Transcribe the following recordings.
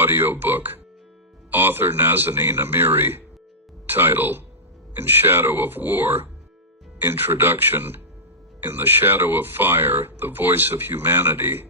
audiobook. Author Nazanin Amiri. Title: In Shadow of War. Introduction. In the shadow of fire, the voice of humanity.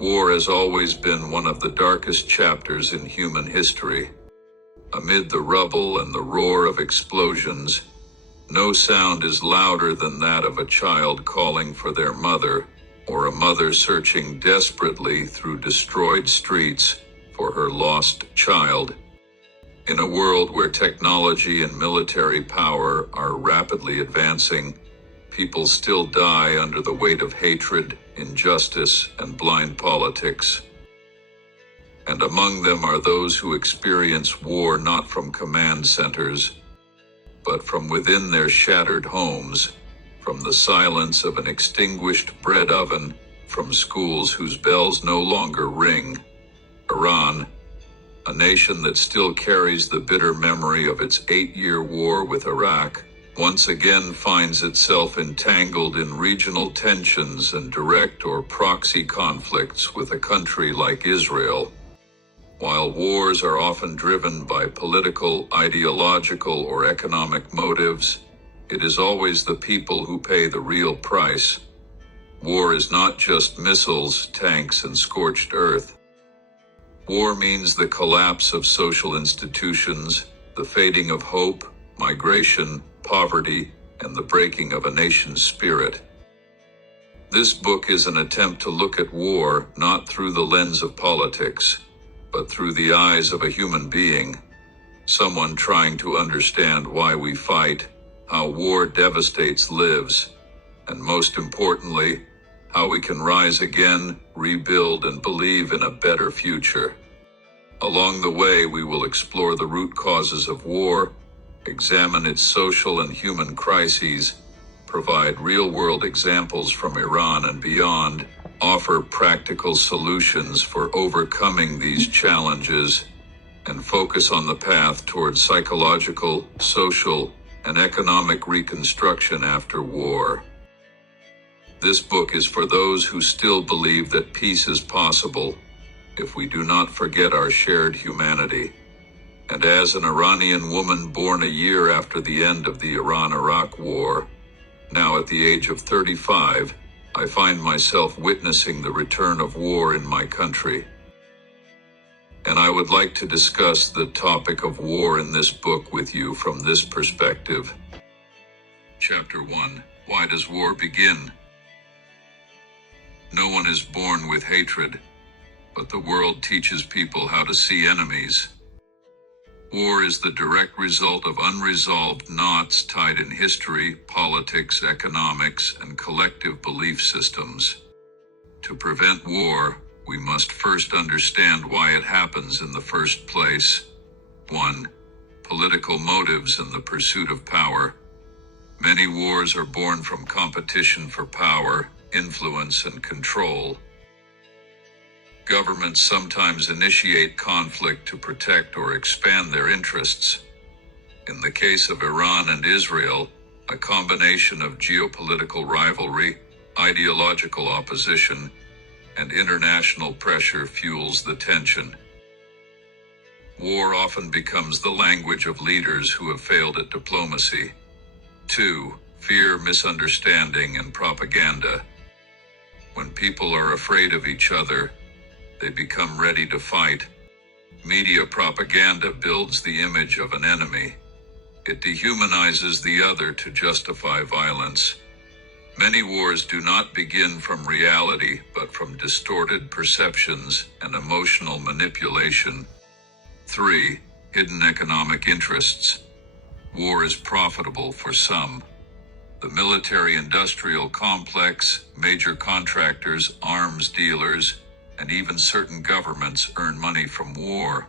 War has always been one of the darkest chapters in human history. Amid the rubble and the roar of explosions, no sound is louder than that of a child calling for their mother, or a mother searching desperately through destroyed streets for her lost child. In a world where technology and military power are rapidly advancing, people still die under the weight of hatred, injustice, and blind politics. And among them are those who experience war not from command centers, but from within their shattered homes, from the silence of an extinguished bread oven, from schools whose bells no longer ring. Iran, a nation that still carries the bitter memory of its 8-year war with Iraq, once again finds itself entangled in regional tensions and direct or proxy conflicts with a country like Israel. While wars are often driven by political, ideological, or economic motives, it is always the people who pay the real price. War is not just missiles, tanks, and scorched earth. War means the collapse of social institutions, the fading of hope, migration, poverty, and the breaking of a nation's spirit. This book is an attempt to look at war not through the lens of politics, but through the eyes of a human being, someone trying to understand why we fight, how war devastates lives, and most importantly, how we can rise again, rebuild, and believe in a better future. Along the way, we will explore the root causes of war, examine its social and human crises, provide real-world examples from Iran and beyond, offer practical solutions for overcoming these challenges, and focus on the path towards psychological, social, and economic reconstruction after war. This book is for those who still believe that peace is possible if we do not forget our shared humanity. And as an Iranian woman born a year after the end of the Iran-Iraq War, now at the age of 35, I find myself witnessing the return of war in my country. And I would like to discuss the topic of war in this book with you from this perspective. Chapter 1. Why does war begin? No one is born with hatred, but the world teaches people how to see enemies. War is the direct result of unresolved knots tied in history, politics, economics, and collective belief systems. To prevent war, we must first understand why it happens in the first place. 1. Political motives and the pursuit of power. Many wars are born from competition for power, influence, and control. Governments sometimes initiate conflict to protect or expand their interests. In the case of Iran and Israel, a combination of geopolitical rivalry, ideological opposition, and international pressure fuels the tension. War often becomes the language of leaders who have failed at diplomacy. 2. Fear, misunderstanding, and propaganda. When people are afraid of each other, they become ready to fight. Media propaganda builds the image of an enemy. It dehumanizes the other to justify violence. Many wars do not begin from reality, but from distorted perceptions and emotional manipulation. 3. Hidden economic interests. War is profitable for some. The military-industrial complex, major contractors, arms dealers, and even certain governments earn money from war.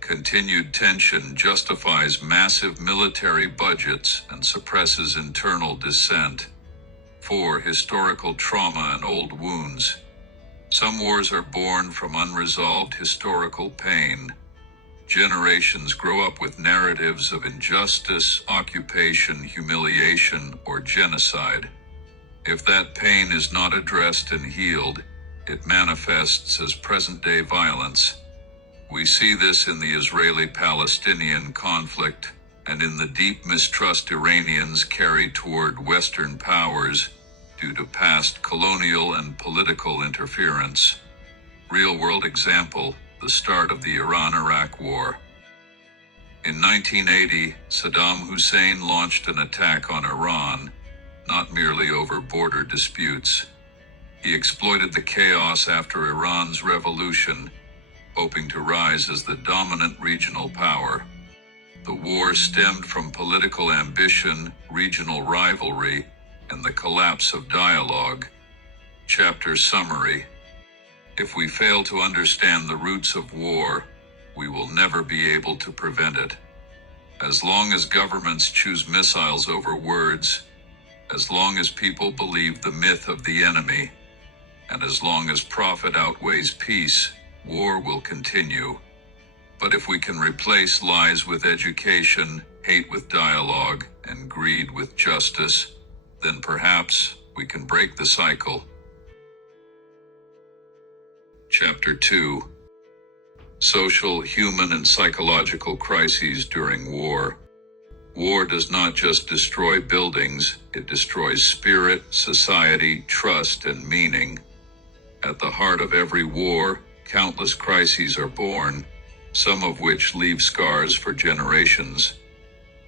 Continued tension justifies massive military budgets and suppresses internal dissent. 4. Historical trauma and old wounds. Some wars are born from unresolved historical pain. Generations grow up with narratives of injustice, occupation, humiliation, or genocide. If that pain is not addressed and healed, it manifests as present-day violence. We see this in the Israeli-Palestinian conflict and in the deep mistrust Iranians carry toward Western powers due to past colonial and political interference. Real-world example, the start of the Iran-Iraq War. In 1980, Saddam Hussein launched an attack on Iran, not merely over border disputes. He exploited the chaos after Iran's revolution, hoping to rise as the dominant regional power. The war stemmed from political ambition, regional rivalry, and the collapse of dialogue. Chapter summary. If we fail to understand the roots of war, we will never be able to prevent it. As long as governments choose missiles over words, as long as people believe the myth of the enemy, and as long as profit outweighs peace, war will continue. But if we can replace lies with education, hate with dialogue, and greed with justice, then perhaps we can break the cycle. Chapter 2. Social, human, and psychological crises during war. War does not just destroy buildings, it destroys spirit, society, trust, and meaning. At the heart of every war, countless crises are born, some of which leave scars for generations.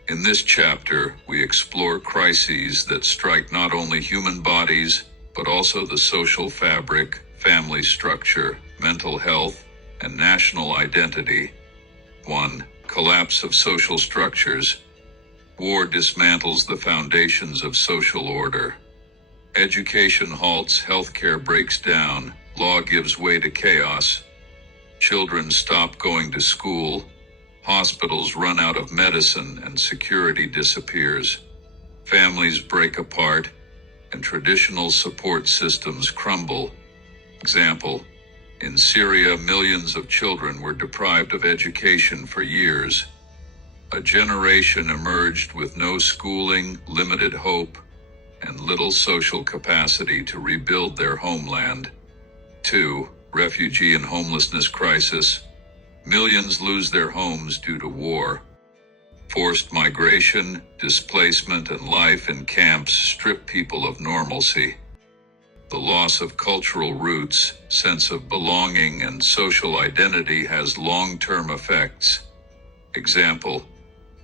In this chapter, we explore crises that strike not only human bodies, but also the social fabric, family structure, mental health, and national identity. 1. Collapse of social structures. War dismantles the foundations of social order. Education halts, healthcare breaks down, law gives way to chaos. Children stop going to school, hospitals run out of medicine, and security disappears. Families break apart, and traditional support systems crumble. Example, in Syria, millions of children were deprived of education for years. A generation emerged with no schooling, limited hope, and little social capacity to rebuild their homeland. 2. Refugee and homelessness crisis. Millions lose their homes due to war. Forced migration, displacement, and life in camps strip people of normalcy. The loss of cultural roots, sense of belonging, and social identity has long-term effects. Example,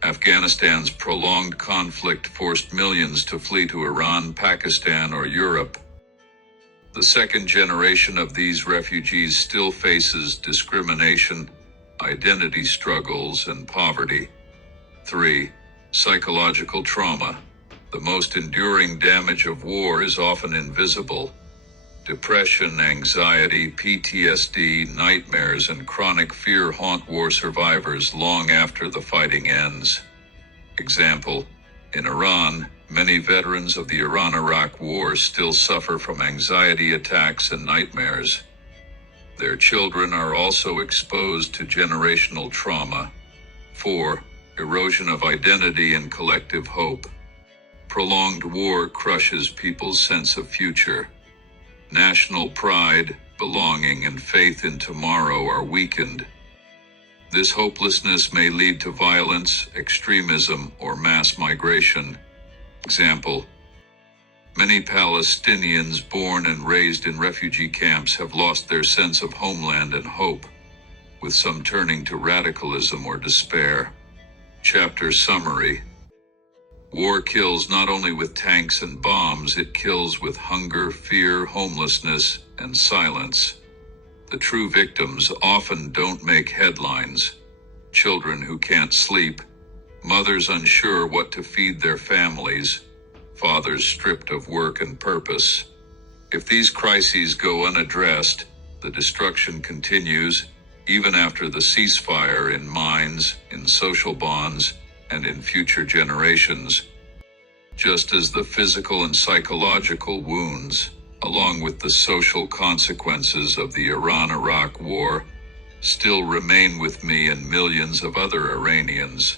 Afghanistan's prolonged conflict forced millions to flee to Iran, Pakistan, or Europe. The second generation of these refugees still faces discrimination, identity struggles, and poverty. 3. Psychological trauma. The most enduring damage of war is often invisible. Depression, anxiety, PTSD, nightmares, and chronic fear haunt war survivors long after the fighting ends. Example, in Iran, many veterans of the Iran-Iraq War still suffer from anxiety attacks and nightmares. Their children are also exposed to generational trauma. 4. Erosion of identity and collective hope. Prolonged war crushes people's sense of future. National pride, belonging, and faith in tomorrow are weakened. This hopelessness may lead to violence, extremism, or mass migration. Example, many Palestinians born and raised in refugee camps have lost their sense of homeland and hope, with some turning to radicalism or despair. Chapter summary. War kills not only with tanks and bombs, it kills with hunger, fear, homelessness, and silence. The true victims often don't make headlines. Children who can't sleep, mothers unsure what to feed their families, fathers stripped of work and purpose. If these crises go unaddressed, the destruction continues, even after the ceasefire, in minds, in social bonds, and in future generations. Just as the physical and psychological wounds, along with the social consequences of the Iran-Iraq War, still remain with me and millions of other Iranians.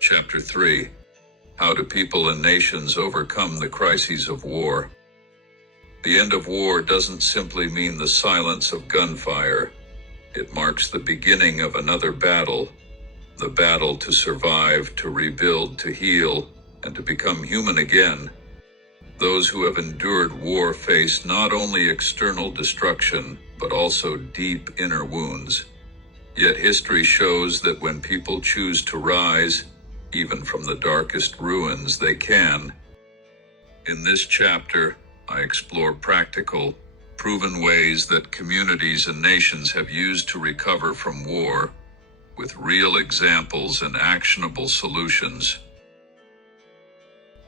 Chapter 3. How do people and nations overcome the crises of war? The end of war doesn't simply mean the silence of gunfire. It marks the beginning of another battle, the battle to survive, to rebuild, to heal, and to become human again. Those who have endured war face not only external destruction, but also deep inner wounds. Yet history shows that when people choose to rise, even from the darkest ruins, they can. In this chapter, I explore practical, proven ways that communities and nations have used to recover from war, with real examples and actionable solutions.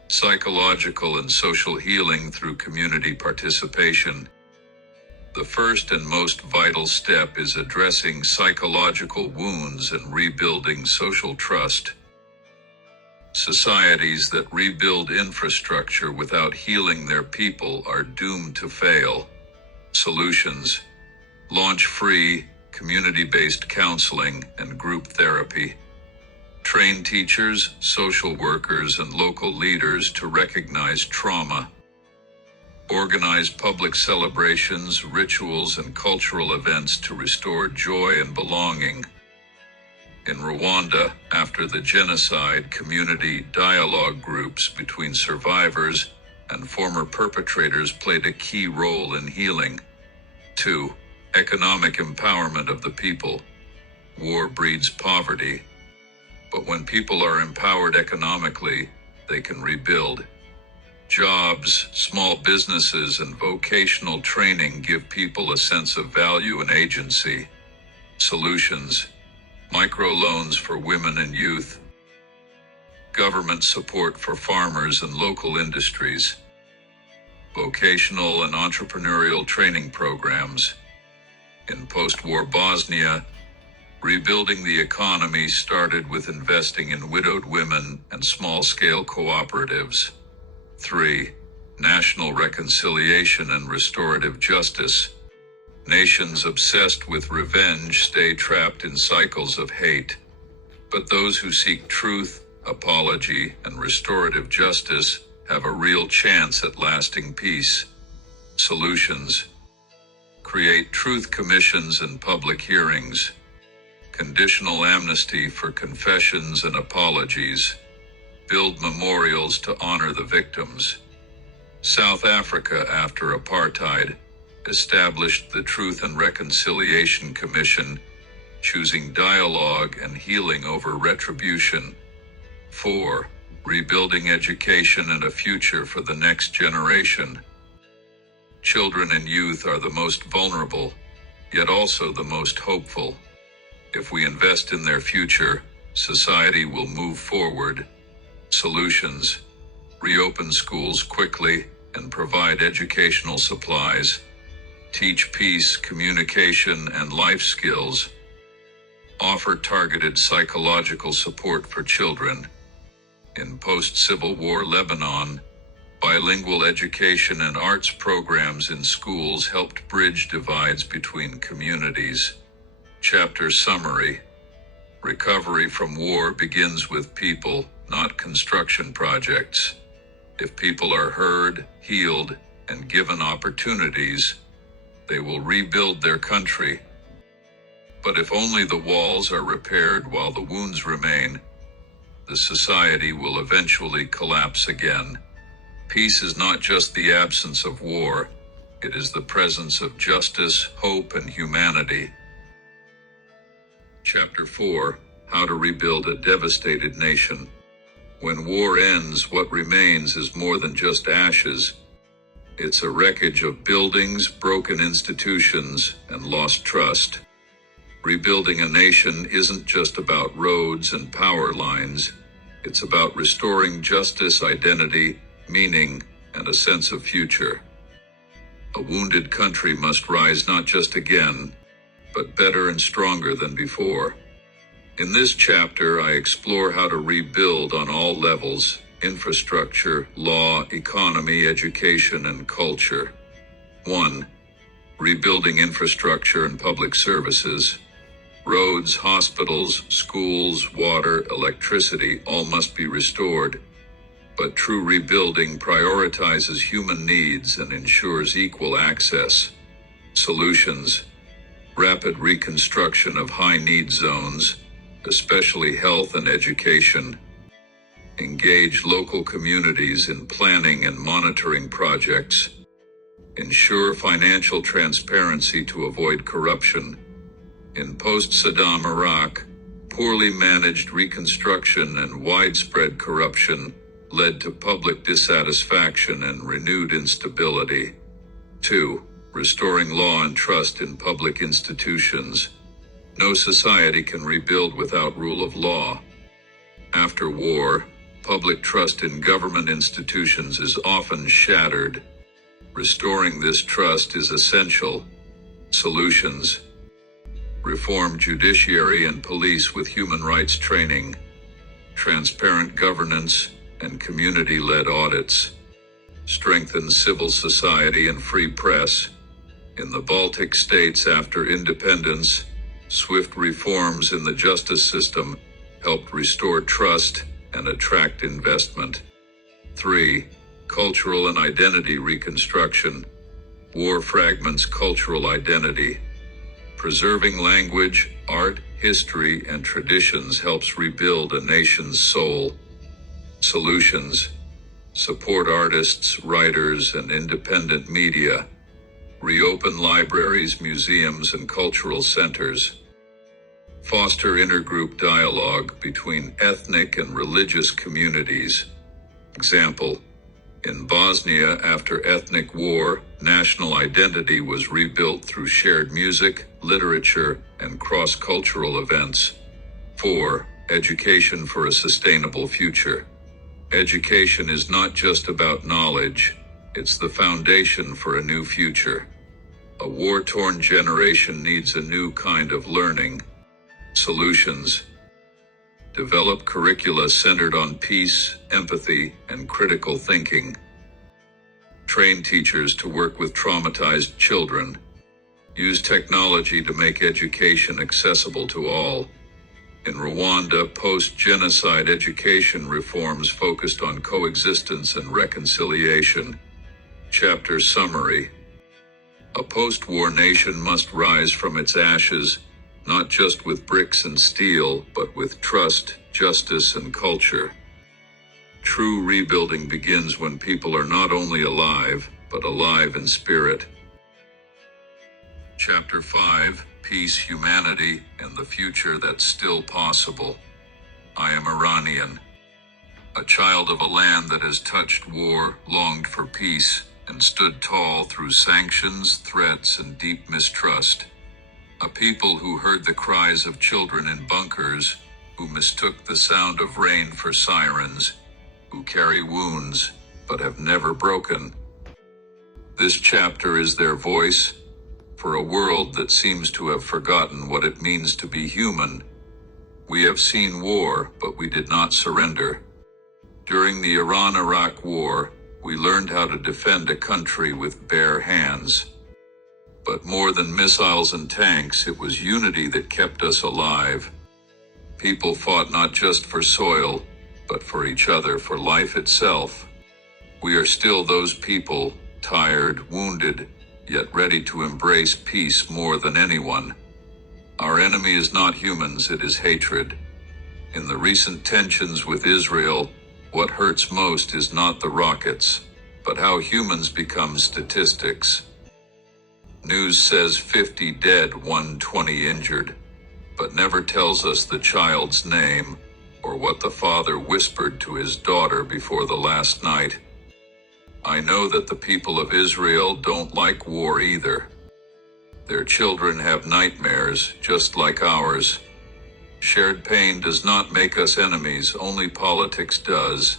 Psychological and social healing through community participation. The first and most vital step is addressing psychological wounds and rebuilding social trust. Societies that rebuild infrastructure without healing their people are doomed to fail. Solutions: launch free, community-based counseling and group therapy. Train teachers, social workers, and local leaders to recognize trauma. Organize public celebrations, rituals, and cultural events to restore joy and belonging. In Rwanda, after the genocide, community dialogue groups between survivors and former perpetrators played a key role in healing. 2. Economic empowerment of the people. War breeds poverty, but when people are empowered economically, they can rebuild. Jobs, small businesses, and vocational training give people a sense of value and agency. Solutions: microloans for women and youth. Government support for farmers and local industries. Vocational and entrepreneurial training programs. In post-war Bosnia, rebuilding the economy started with investing in widowed women and small-scale cooperatives. 3. National reconciliation and restorative justice. Nations obsessed with revenge stay trapped in cycles of hate, but those who seek truth, apology, and restorative justice have a real chance at lasting peace. Solutions: create truth commissions and public hearings. Conditional amnesty for confessions and apologies. Build memorials to honor the victims. South Africa, after apartheid, established the Truth and Reconciliation Commission, choosing dialogue and healing over retribution. 4. Rebuilding education and a future for the next generation. Children and youth are the most vulnerable, yet also the most hopeful. If we invest in their future, society will move forward. Solutions: reopen schools quickly and provide educational supplies. Teach peace, communication, and life skills. Offer targeted psychological support for children. In post-Civil War Lebanon, bilingual education and arts programs in schools helped bridge divides between communities. Chapter summary: recovery from war begins with people, not construction projects. If people are heard, healed, and given opportunities, they will rebuild their country. But if only the walls are repaired while the wounds remain, the society will eventually collapse again. Peace is not just the absence of war, it is the presence of justice, hope, and humanity. Chapter 4: How to Rebuild a Devastated Nation. When war ends, what remains is more than just ashes. It's a wreckage of buildings, broken institutions, and lost trust. Rebuilding a nation isn't just about roads and power lines. It's about restoring justice, identity, meaning, and a sense of future. A wounded country must rise not just again, but better and stronger than before. In this chapter, I explore how to rebuild on all levels: infrastructure, law, economy, education, and culture. 1. Rebuilding infrastructure and public services. Roads, hospitals, schools, water, electricity, all must be restored. But true rebuilding prioritizes human needs and ensures equal access. Solutions: rapid reconstruction of high-need zones, especially health and education. Engage local communities in planning and monitoring projects. Ensure financial transparency to avoid corruption. In post-Saddam Iraq, poorly managed reconstruction and widespread corruption led to public dissatisfaction and renewed instability. 2. Restoring law and trust in public institutions. No society can rebuild without rule of law. After war, public trust in government institutions is often shattered. Restoring this trust is essential. Solutions: reform judiciary and police with human rights training, transparent governance, and community-led audits. Strengthen civil society and free press. In the Baltic states after independence, swift reforms in the justice system helped restore trust and attract investment. 3. Cultural and identity reconstruction. War fragments cultural identity. Preserving language, art, history, and traditions helps rebuild a nation's soul. Solutions: support artists, writers, and independent media. Reopen libraries, museums, and cultural centers. Foster intergroup dialogue between ethnic and religious communities. Example: in Bosnia, after ethnic war, national identity was rebuilt through shared music, literature, and cross-cultural events. 4. Education for a sustainable future. Education is not just about knowledge, it's the foundation for a new future. A war-torn generation needs a new kind of learning. Solutions: develop curricula centered on peace, empathy, and critical thinking. Train teachers to work with traumatized children. Use technology to make education accessible to all. In Rwanda, post-genocide education reforms focused on coexistence and reconciliation. Chapter summary: a post-war nation must rise from its ashes, not just with bricks and steel, but with trust, justice, and culture. True rebuilding begins when people are not only alive, but alive in spirit. Chapter 5: Peace, Humanity, and the Future That's Still Possible. I am Iranian. A child of a land that has touched war, longed for peace, and stood tall through sanctions, threats, and deep mistrust. A people who heard the cries of children in bunkers, who mistook the sound of rain for sirens, who carry wounds, but have never broken. This chapter is their voice, for a world that seems to have forgotten what it means to be human. We have seen war, but we did not surrender. During the Iran-Iraq War, we learned how to defend a country with bare hands. But more than missiles and tanks, it was unity that kept us alive. People fought not just for soil, but for each other, for life itself. We are still those people, tired, wounded, yet ready to embrace peace more than anyone. Our enemy is not humans, it is hatred. In the recent tensions with Israel, what hurts most is not the rockets, but how humans become statistics. News says 50 dead, 120 injured, but never tells us the child's name or what the father whispered to his daughter before the last night. I know that the people of Israel don't like war either. Their children have nightmares just like ours. Shared pain does not make us enemies, only politics does.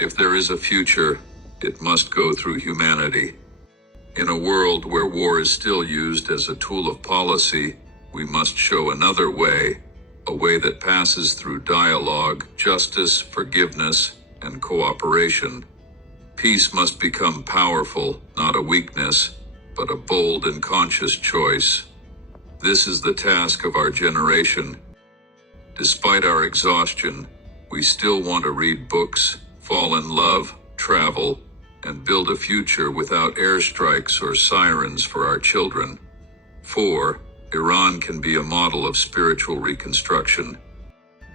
If there is a future, it must go through humanity. In a world where war is still used as a tool of policy, we must show another way, a way that passes through dialogue, justice, forgiveness, and cooperation. Peace must become powerful, not a weakness, but a bold and conscious choice. This is the task of our generation. Despite our exhaustion, we still want to read books, fall in love, travel, and build a future without airstrikes or sirens for our children. 4. Iran can be a model of spiritual reconstruction.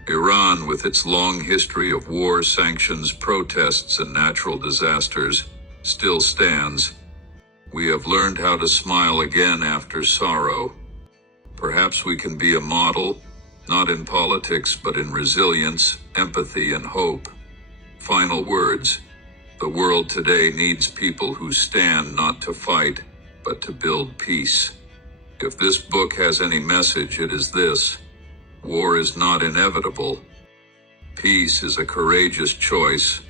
Iran, with its long history of war, sanctions, protests, and natural disasters, still stands. We have learned how to smile again after sorrow. Perhaps we can be a model, not in politics, but in resilience, empathy, and hope. Final words. The world today needs people who stand not to fight, but to build peace. If this book has any message, it is this: war is not inevitable. Peace is a courageous choice,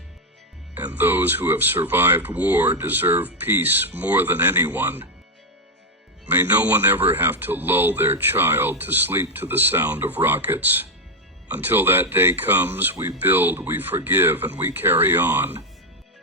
and those who have survived war deserve peace more than anyone. May no one ever have to lull their child to sleep to the sound of rockets. Until that day comes, we build, we forgive, and we carry on.